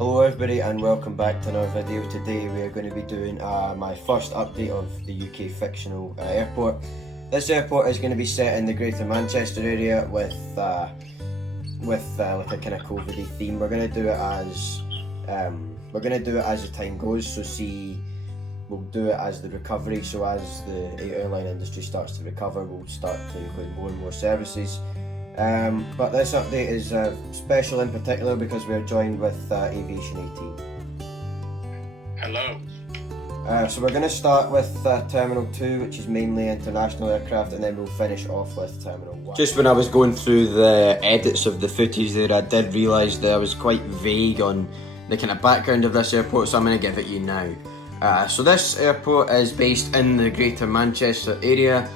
Hello everybody and welcome back to another video. Today we are going to be doing my first update of the UK fictional airport. This airport is going to be set in the Greater Manchester area with like a kind of COVID theme. We're going to do it as the time goes. We'll do it as the recovery. So as the airline industry starts to recover, we'll start to include more and more services. But this update is special in particular because we're joined with AVIATION18. Hello. So we're going to start with Terminal 2, which is mainly international aircraft, and then we'll finish off with Terminal 1. Just when I was going through the edits of the footage there, I did realise that I was quite vague on the kind of background of this airport, so I'm going to give it you now. So this airport is based in the Greater Manchester area.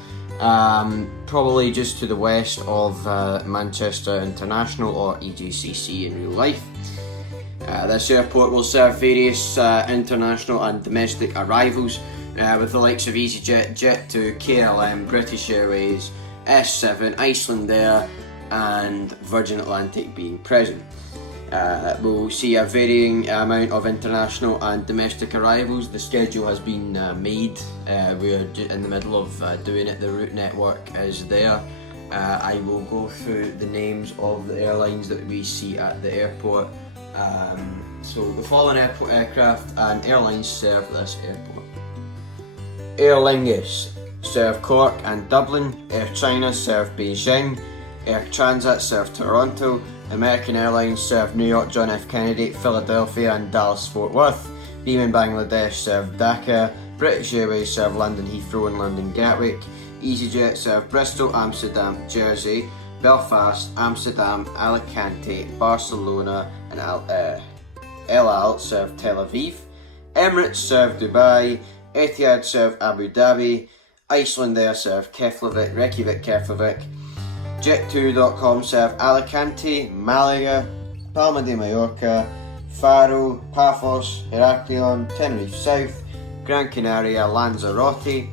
Probably just to the west of Manchester International, or EJCC in real life. This airport will serve various international and domestic arrivals with the likes of EasyJet, Jet2, KLM, British Airways, S7, Icelandair and Virgin Atlantic being present. We'll see a varying amount of international and domestic arrivals. The schedule has been made. We're in the middle of doing it. The route network is there. I will go through the names of the airlines that we see at the airport. So the following aircraft and airlines serve this airport. Aer Lingus serve Cork and Dublin. Air China serve Beijing. Air Transat serve Toronto. American Airlines serve New York John F. Kennedy, Philadelphia and Dallas Fort Worth. Beam in Bangladesh serve Dhaka. British Airways serve London Heathrow and London Gatwick. EasyJet serve Bristol, Amsterdam, Jersey, Belfast, Amsterdam, Alicante, Barcelona and El Al serve Tel Aviv. Emirates serve Dubai. Etihad serve Abu Dhabi. Icelandair serve Reykjavik, Keflavik. Jet2.com serve Alicante, Malaga, Palma de Mallorca, Faro, Paphos, Heraklion, Tenerife South, Gran Canaria, Lanzarote,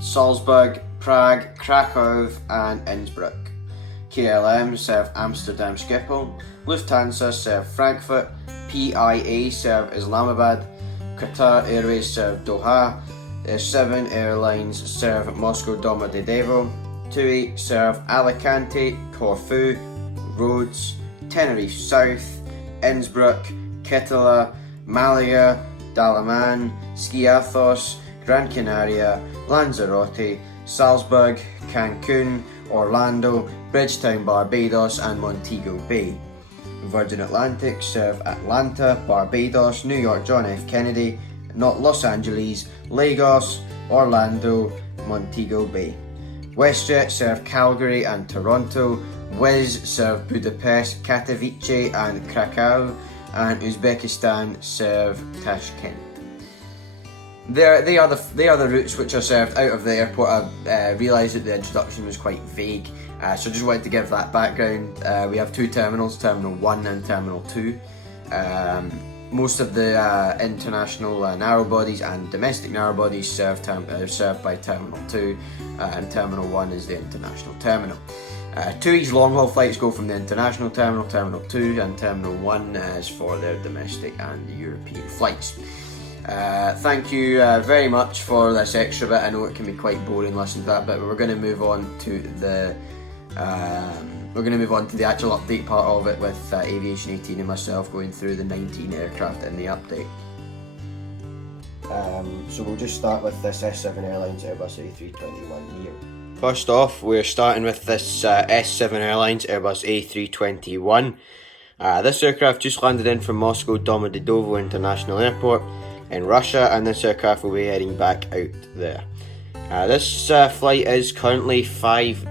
Salzburg, Prague, Krakow and Innsbruck. KLM serve Amsterdam Schiphol, Lufthansa serve Frankfurt, PIA serve Islamabad, Qatar Airways serve Doha, Seven Airlines serve Moscow Domodedovo, TUI serve Alicante, Corfu, Rhodes, Tenerife South, Innsbruck, Kittila, Malaga, Dalaman, Skiathos, Gran Canaria, Lanzarote, Salzburg, Cancun, Orlando, Bridgetown Barbados and Montego Bay. Virgin Atlantic serve Atlanta, Barbados, New York John F. Kennedy, not Los Angeles, Lagos, Orlando, Montego Bay. WestJet serve Calgary and Toronto. Wizz serve Budapest, Katowice and Krakow, and Uzbekistan serve Tashkent. They are the routes which are served out of the airport. I realised that the introduction was quite vague, so just wanted to give that background. We have two terminals, Terminal 1 and Terminal 2. Most of the international narrow bodies and domestic narrow bodies served by Terminal 2, and Terminal 1 is the international terminal. TUI's long-haul flights go from the international terminal, Terminal 2, and Terminal 1 is for their domestic and European flights. Thank you very much for this extra bit. I know it can be quite boring listening to that bit, but we're going to move on to the actual update part of it with AVIATION18 and myself going through the 19 aircraft in the update. So we'll just start with this S7 Airlines Airbus A321neo. First off, we're starting with this S7 Airlines Airbus A321. This aircraft just landed in from Moscow Domodedovo International Airport in Russia, and this aircraft will be heading back out there. This flight is currently 5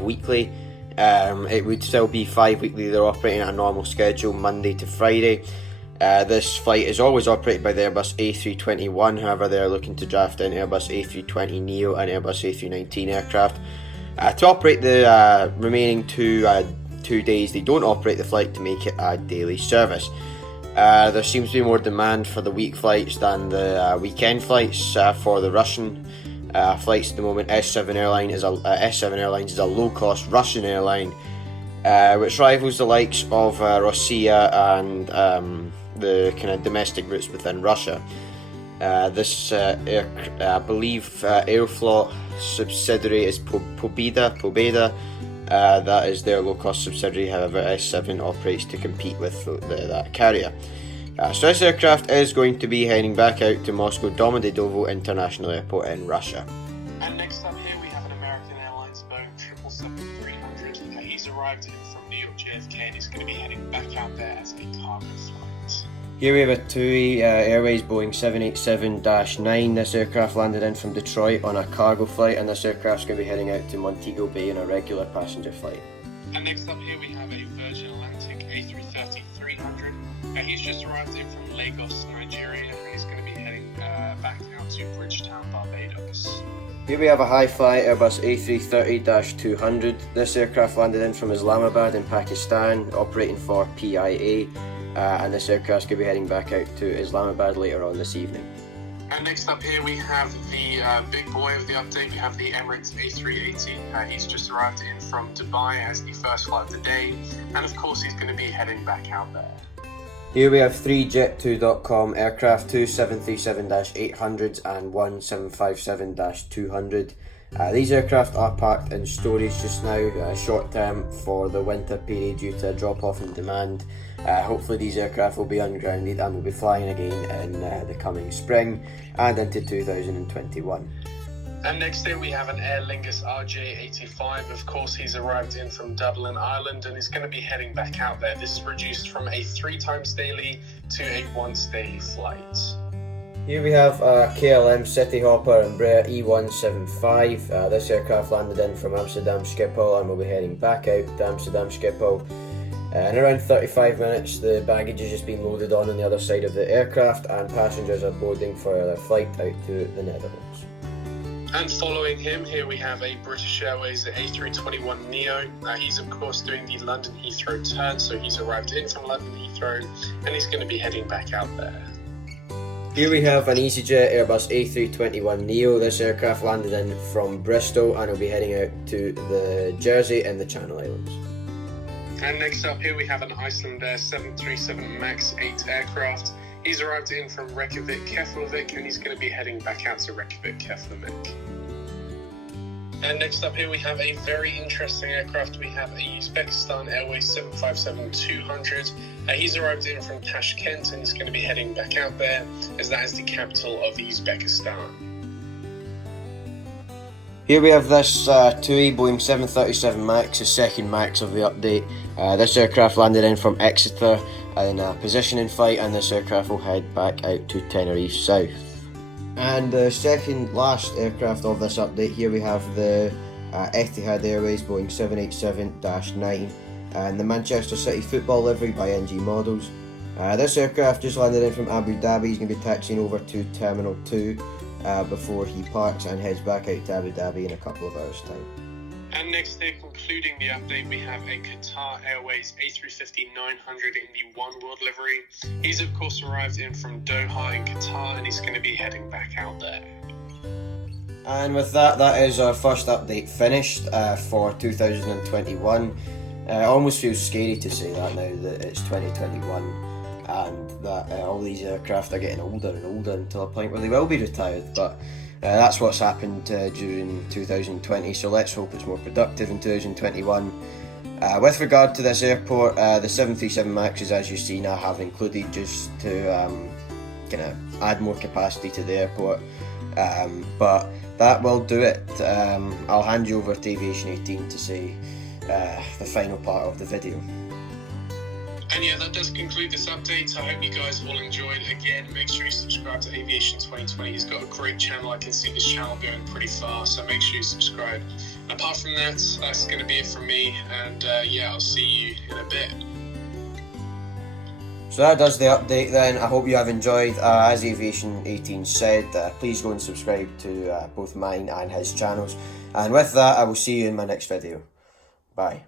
weekly. It would still be 5 weekly. They're operating at a normal schedule, Monday to Friday. This flight is always operated by the Airbus A321, however they are looking to draft in Airbus A320neo and Airbus A319 aircraft. To operate the remaining two days, they don't operate the flight to make it a daily service. There seems to be more demand for the week flights than the weekend flights for the Russian flights at the moment. S7 Airlines is a low-cost Russian airline which rivals the likes of Rossiya and the kind of domestic routes within Russia. This, I believe, Aeroflot subsidiary is Pobeda. That is their low-cost subsidiary. However, S7 operates to compete with that carrier. So this aircraft is going to be heading back out to Moscow Domodedovo International Airport in Russia. And next up here we have an American Airlines Boeing 777-300. He's arrived in from New York JFK and he's going to be heading back out there as a cargo flight. Here we have a TUI Airways Boeing 787-9. This aircraft landed in from Detroit on a cargo flight, and this aircraft's going to be heading out to Montego Bay on a regular passenger flight. And next up here we have a Virgin Atlantic A330-300. He's just arrived in from Lagos, Nigeria, and he's going to be heading back out to Bridgetown, Barbados. Here we have a high-fly Airbus A330-200. This aircraft landed in from Islamabad in Pakistan, operating for PIA. And this aircraft will be heading back out to Islamabad later on this evening. And next up here we have the big boy of the update. We have the Emirates A380. He's just arrived in from Dubai as the first flight of the day, and of course he's going to be heading back out there. Here we have 3 Jet2.com aircraft, 2 737-800s and 1 757-200. These aircraft are parked in storage just now, short term for the winter period due to a drop off in demand. Hopefully these aircraft will be ungrounded and will be flying again in the coming spring and into 2021. And next here we have an Aer Lingus RJ85. Of course, he's arrived in from Dublin, Ireland, and he's going to be heading back out there. This is reduced from a 3 times daily to a once daily flight. Here we have a KLM City Hopper Embraer E175. This aircraft landed in from Amsterdam Schiphol and will be heading back out to Amsterdam Schiphol. In around 35 minutes, the baggage has just been loaded on the other side of the aircraft, and passengers are boarding for their flight out to the Netherlands. And following him, here we have a British Airways A321neo. He's of course doing the London Heathrow turn, so he's arrived in from London Heathrow and he's going to be heading back out there. Here we have an EasyJet Airbus A321neo. This aircraft landed in from Bristol and will be heading out to the Jersey and the Channel Islands. And next up here we have an Icelandair 737 MAX 8 aircraft. He's arrived in from Reykjavik, Keflavik, and he's going to be heading back out to Reykjavik, Keflavik. And next up here we have a very interesting aircraft. We have a Uzbekistan Airways 757-200. He's arrived in from Tashkent and he's going to be heading back out there, as that is the capital of Uzbekistan. Here we have this TUI Boeing 737 MAX, the second MAX of the update. This aircraft landed in from Exeter in a positioning flight, and this aircraft will head back out to Tenerife South. And the second last aircraft of this update, here we have the Etihad Airways Boeing 787-9 and the Manchester City football livery by NG Models. This aircraft just landed in from Abu Dhabi. He's going to be taxiing over to Terminal 2 before he parks and heads back out to Abu Dhabi in a couple of hours' time. And next here, concluding the update, we have a Qatar Airways A350-900 in the One World livery. He's of course arrived in from Doha in Qatar and he's going to be heading back out there. And with that, that is our first update finished for 2021. It almost feels scary to say that now that it's 2021 and that all these aircraft are getting older and older until a point where they will be retired, but that's what's happened during 2020, so let's hope it's more productive in 2021. With regard to this airport, the 737 MAXs, as you see now, have included just to kind of add more capacity to the airport, but that will do it. I'll hand you over to Aviation18 to say the final part of the video. And yeah, that does conclude this update. I hope you guys all enjoyed. Again, make sure you subscribe to Aviation18. He's got a great channel. I can see this channel going pretty far, so make sure you subscribe. And apart from that, that's going to be it from me. And yeah, I'll see you in a bit. So that does the update then. I hope you have enjoyed. As Aviation18 said, please go and subscribe to both mine and his channels. And with that, I will see you in my next video. Bye.